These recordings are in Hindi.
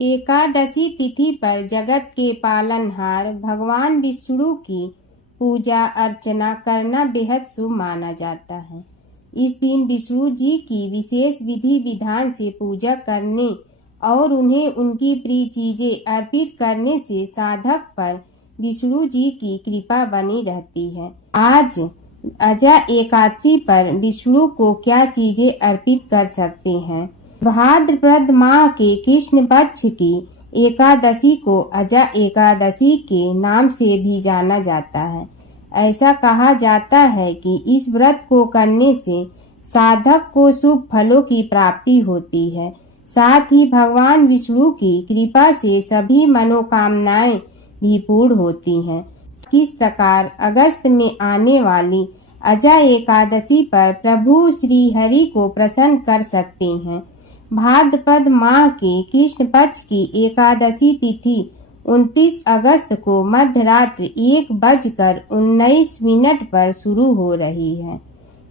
एकादशी तिथि पर जगत के पालनहार भगवान विष्णु की पूजा अर्चना करना बेहद शुभ माना जाता है। इस दिन विष्णु जी की विशेष विधि विधान से पूजा करने और उन्हें उनकी प्रिय चीजें अर्पित करने से साधक पर विष्णु जी की कृपा बनी रहती है। आज अजा एकादशी पर विष्णु को क्या चीजें अर्पित कर सकते हैं? भाद्रपद माह के कृष्ण पक्ष की एकादशी को अजा एकादशी के नाम से भी जाना जाता है। ऐसा कहा जाता है कि इस व्रत को करने से साधक को शुभ फलों की प्राप्ति होती है। साथ ही भगवान विष्णु की कृपा से सभी मनोकामनाएं भी पूर्ण होती हैं। किस प्रकार अगस्त में आने वाली अजा एकादशी पर प्रभु श्री हरि को प्रसन्न कर सकते हैं? भाद्रपद माह के कृष्ण पक्ष की एकादशी तिथि 29 अगस्त को मध्यरात्रि 1:19 पर शुरू हो रही है।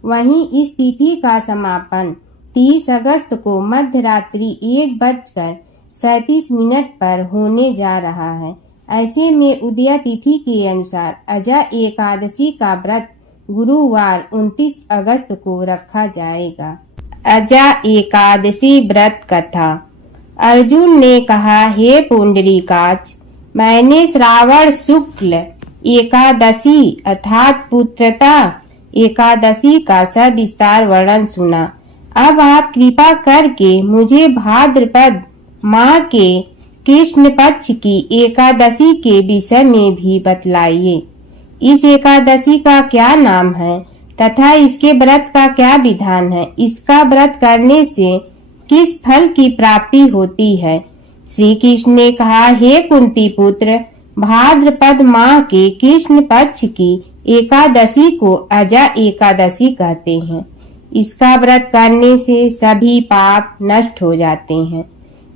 वहीं इस तिथि का समापन 30 अगस्त को मध्यरात्रि 1:37 पर होने जा रहा है। ऐसे में उदया तिथि के अनुसार अजा एकादशी का व्रत गुरुवार 29 अगस्त को रखा जाएगा। अजा एकादशी व्रत कथा। अर्जुन ने कहा, हे पुंडरीकाक्ष, मैंने श्रावण शुक्ल एकादशी अर्थात पुत्रता एकादशी का सविस्तार वर्णन सुना। अब आप कृपा करके मुझे भाद्रपद माह के कृष्ण पक्ष की एकादशी के विषय में भी बतलाइए। इस एकादशी का क्या नाम है तथा इसके व्रत का क्या विधान है? इसका व्रत करने से किस फल की प्राप्ति होती है? श्री कृष्ण ने कहा, हे कुंती पुत्र, भाद्रपद माह के कृष्ण पक्ष की एकादशी को अजा एकादशी कहते हैं। इसका व्रत करने से सभी पाप नष्ट हो जाते हैं।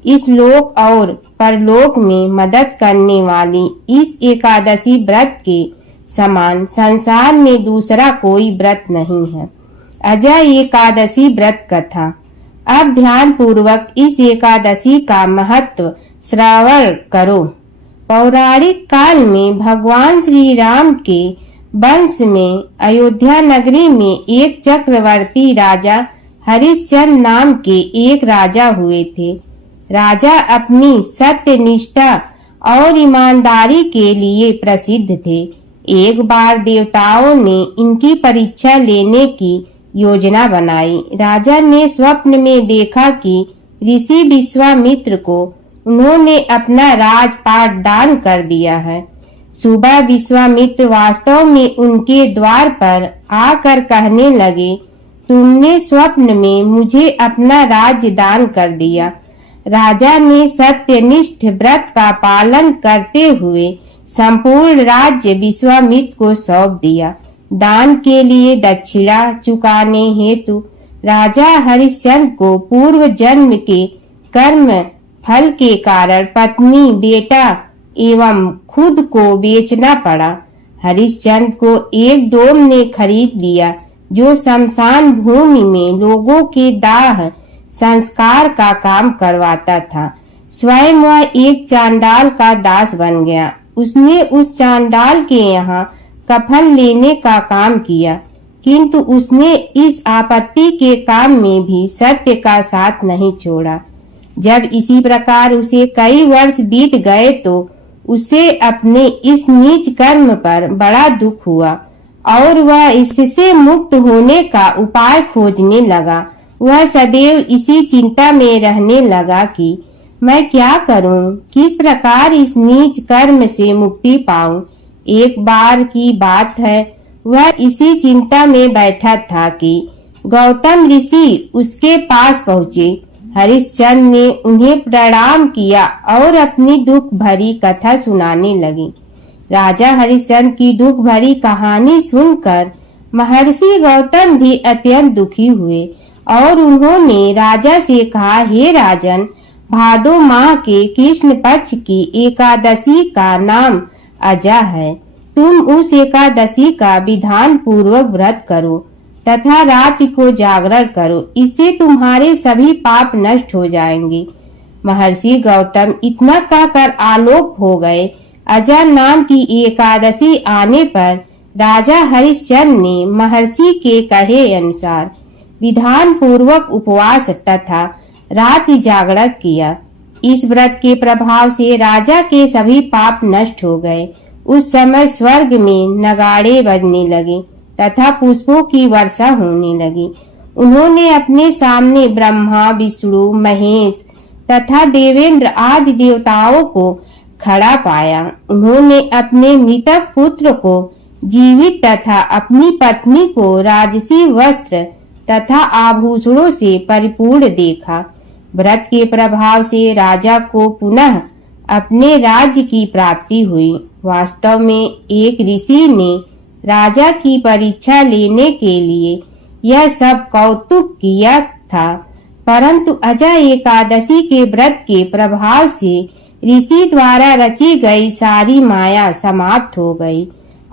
इस लोक और परलोक में मदद करने वाली इस एकादशी व्रत के समान संसार में दूसरा कोई व्रत नहीं है। अजा एकादशी व्रत कथा। अब ध्यान पूर्वक इस एकादशी का महत्व श्रवण करो। पौराणिक काल में भगवान श्री राम के वंश में अयोध्या नगरी में एक चक्रवर्ती राजा हरिश्चंद्र नाम के एक राजा हुए थे। राजा अपनी सत्यनिष्ठा और ईमानदारी के लिए प्रसिद्ध थे। एक बार देवताओं ने इनकी परीक्षा लेने की योजना बनाई। राजा ने स्वप्न में देखा कि ऋषि विश्वामित्र को उन्होंने अपना राजपाट दान कर दिया है। सुबह विश्वामित्र वास्तव में उनके द्वार पर आकर कहने लगे, तुमने स्वप्न में मुझे अपना राज्य दान कर दिया। राजा ने सत्यनिष्ठ व्रत का पालन करते हुए संपूर्ण राज्य विश्वामित्र को सौंप दिया। दान के लिए दक्षिणा चुकाने हेतु राजा हरिश्चंद्र को पूर्व जन्म के कर्म फल के कारण पत्नी, बेटा एवं खुद को बेचना पड़ा। हरिश्चंद्र को एक डोम ने खरीद लिया जो शमशान भूमि में लोगों के दाह संस्कार का काम करवाता था। स्वयं वह एक चांडाल का दास बन गया। उसने उस चांडाल के यहाँ कफन लेने का काम किया, किंतु उसने इस आपत्ति के काम में भी सत्य का साथ नहीं छोड़ा। जब इसी प्रकार उसे कई वर्ष बीत गए तो उसे अपने इस नीच कर्म पर बड़ा दुख हुआ और वह इससे मुक्त होने का उपाय खोजने लगा। वह सदैव इसी चिंता में रहने लगा कि मैं क्या करूं, किस प्रकार इस नीच कर्म से मुक्ति पाऊं। एक बार की बात है, वह इसी चिंता में बैठा था कि गौतम ऋषि उसके पास पहुँचे। हरिश्चंद्र ने उन्हें प्रणाम किया और अपनी दुख भरी कथा सुनाने लगे। राजा हरिश्चंद्र की दुख भरी कहानी सुनकर महर्षि गौतम भी अत्यंत दुखी हुए और उन्होंने राजा से कहा, हे राजन, भादो माह के कृष्ण पक्ष की एकादशी का नाम अजा है। तुम उस एकादशी का विधान पूर्वक व्रत करो तथा रात को जागरण करो। इससे तुम्हारे सभी पाप नष्ट हो जाएंगे। महर्षि गौतम इतना कहकर आलोक हो गए। अजा नाम की एकादशी आने पर राजा हरिश्चंद्र ने महर्षि के कहे अनुसार विधान पूर्वक उपवास तथा रात्रि जागरण किया। इस व्रत के प्रभाव से राजा के सभी पाप नष्ट हो गए। उस समय स्वर्ग में नगाड़े बजने लगे तथा पुष्पों की वर्षा होने लगी। उन्होंने अपने सामने ब्रह्मा, विष्णु, महेश तथा देवेंद्र आदि देवताओं को खड़ा पाया। उन्होंने अपने मृतक पुत्र को जीवित तथा अपनी पत्नी को राजसी वस्त्र तथा आभूषणों से परिपूर्ण देखा। व्रत के प्रभाव से राजा को पुनः अपने राज्य की प्राप्ति हुई। वास्तव में एक ऋषि ने राजा की परीक्षा लेने के लिए यह सब कौतुक किया था, परंतु अजा एकादशी के व्रत के प्रभाव से ऋषि द्वारा रची गई सारी माया समाप्त हो गई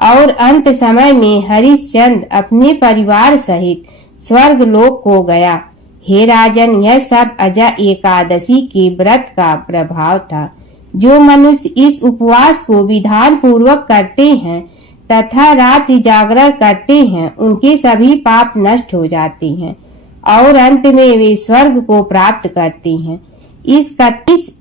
और अंत समय में हरिश्चंद्र अपने परिवार सहित स्वर्ग लोक को गया। हे राजन, यह सब अजा एकादशी के व्रत का प्रभाव था। जो मनुष्य इस उपवास को विधान पूर्वक करते हैं तथा रात्रि जागरण करते हैं, उनके सभी पाप नष्ट हो जाते हैं और अंत में वे स्वर्ग को प्राप्त करते हैं। इस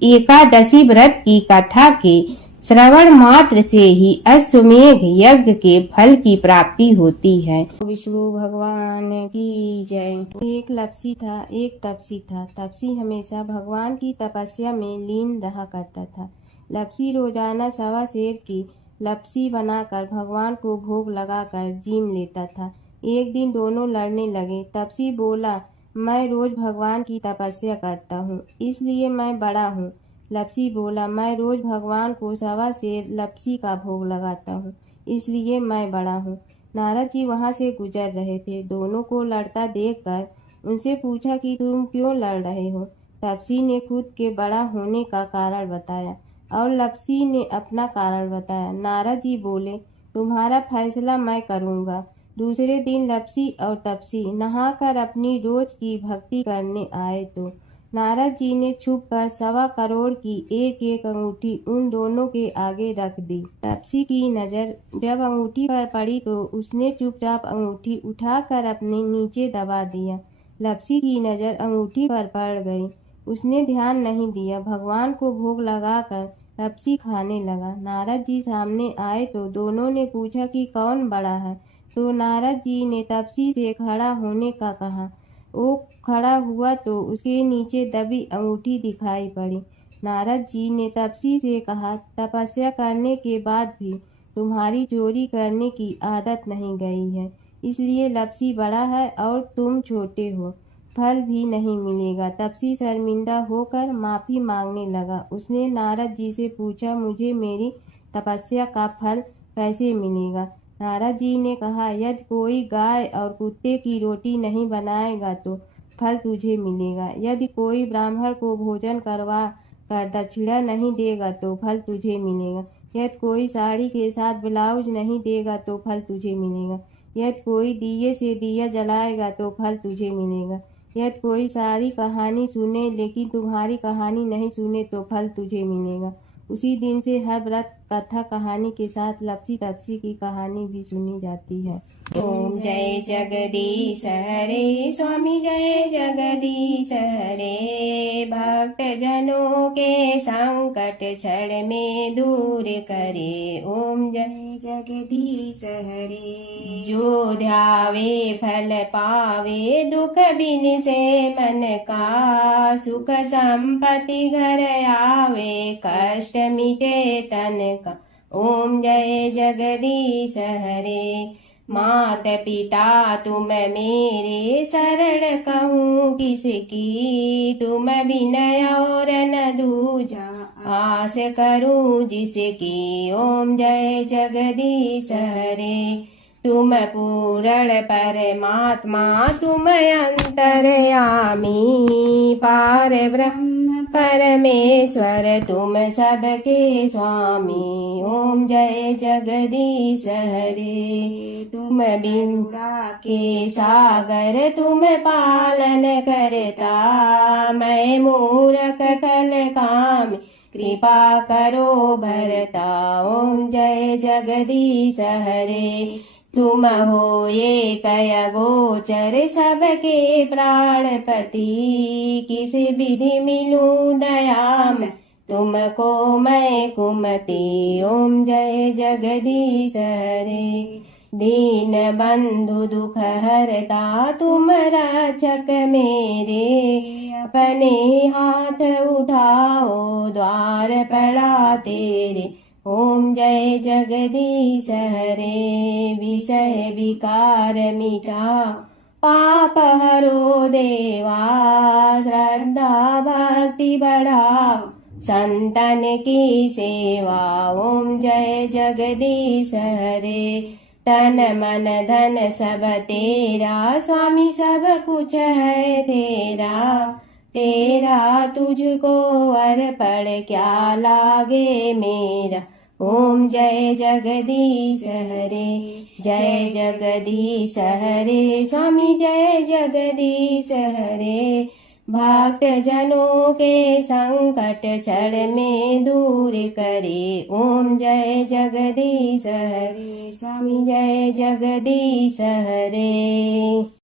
एकादशी व्रत की कथा के श्रवण मात्र से ही अश्वमेघ यज्ञ के फल की प्राप्ति होती है। विष्णु भगवान की जय। एक लपसी था, एक तपसी था। तपसी हमेशा भगवान की तपस्या में लीन रहा करता था। लपसी रोजाना 1.25 सेर की लपसी बनाकर भगवान को भोग लगाकर जीम लेता था। एक दिन दोनों लड़ने लगे। तपसी बोला, मैं रोज भगवान की तपस्या करता हूँ, इसलिए मैं बड़ा हूँ। लपसी बोला, मैं रोज भगवान को 1.25 सेर लपसी का भोग लगाता हूँ, इसलिए मैं बड़ा हूँ। नारद जी वहाँ से गुजर रहे थे। दोनों को लड़ता देखकर उनसे पूछा कि तुम क्यों लड़ रहे हो। तपसी ने खुद के बड़ा होने का कारण बताया और लपसी ने अपना कारण बताया। नारद जी बोले, तुम्हारा फैसला मैं करूँगा। दूसरे दिन लपसी और तपसी नहाकर अपनी रोज की भक्ति करने आए तो नारद जी ने छुपकर 1.25 करोड़ की एक अंगूठी उन दोनों के आगे रख दी। तपसी की नजर जब अंगूठी पर पड़ी तो उसने चुपचाप अंगूठी उठाकर अपने नीचे दबा दिया। लपसी की नजर अंगूठी पर पड़ गई। उसने ध्यान नहीं दिया। भगवान को भोग लगाकर लपसी खाने लगा। नारद जी सामने आए तो दोनों ने पूछा कि कौन बड़ा है, तो नारद जी ने तपसी से खड़ा होने का कहा। वो खड़ा हुआ तो उसके नीचे दबी अंगूठी दिखाई पड़ी। नारद जी ने तपसी से कहा, तपस्या करने के बाद भी तुम्हारी चोरी करने की आदत नहीं गई है, इसलिए लपसी बड़ा है और तुम छोटे हो, फल भी नहीं मिलेगा। तपसी शर्मिंदा होकर माफी मांगने लगा। उसने नारद जी से पूछा, मुझे मेरी तपस्या का फल कैसे मिलेगा। नारद जी ने कहा, यदि कोई गाय और कुत्ते की रोटी नहीं बनाएगा तो फल तुझे मिलेगा। यदि कोई ब्राह्मण को भोजन करवा कर दक्षिणा नहीं देगा तो फल तुझे मिलेगा। यदि कोई साड़ी के साथ ब्लाउज नहीं देगा तो फल तुझे मिलेगा। यदि कोई दिए से दिया जलाएगा तो फल तुझे मिलेगा। यदि कोई सारी कहानी सुने लेकिन तुम्हारी कहानी नहीं सुने तो फल तुझे मिलेगा। उसी दिन से हर व्रत कथा कहानी के साथ लपसी तपसी की कहानी भी सुनी जाती है। ओम जय जगदीश हरे, स्वामी जय जगदीश हरे। भक्त जनों के संकट क्षण में दूर करे। ओम जय जगदीश हरे। जो ध्यावे फल पावे, दुख बिन से मन का। सुख संपत्ति घर आवे, कष्ट मिटे तन का। ओम जय जगदीश हरे। मात पिता तुम मेरे, शरण कहूँ किसकी। तुम विनय और न दूजा, आस करूँ जिसकी। ओम जय जगदीश हरे। तुम पूर्ण परमात्मा, तुम अंतर्यामी। पार ब्रह्म परमेश्वर तुम सबके स्वामी, ओम जय जगदीश हरे। तुम बिंदुरा के सागर तुम पालन करता, मैं मूरख कल काम कृपा करो भरता, ओम जय जगदीश हरे। तुम हो ये कय गोचर सबके प्राणपति, किस विधि मिलूं दया में तुमको मैं कुमति, ओम जय जगदीश हरे। दीन बंधु दुख हरता तुम रक्षक मेरे, अपने हाथ उठाओ द्वार पड़ा तेरे, ओम जय जगदीश हरे। विषय विकार मिटा पाप हरो देवा, श्रद्धा भक्ति बढ़ाओ संतन की सेवा, ओम जय जगदीश हरे। तन मन धन सब तेरा स्वामी, सब कुछ है तेरा, तेरा तुझको अर्पण क्या लागे मेरा, ओम जय जगदीश हरे। जय जगदीश हरे स्वामी, जय जगदीश हरे। भक्त जनों के संकट क्षण में दूर करे, ओम जय जगदीश हरे स्वामी, जय जगदीश हरे।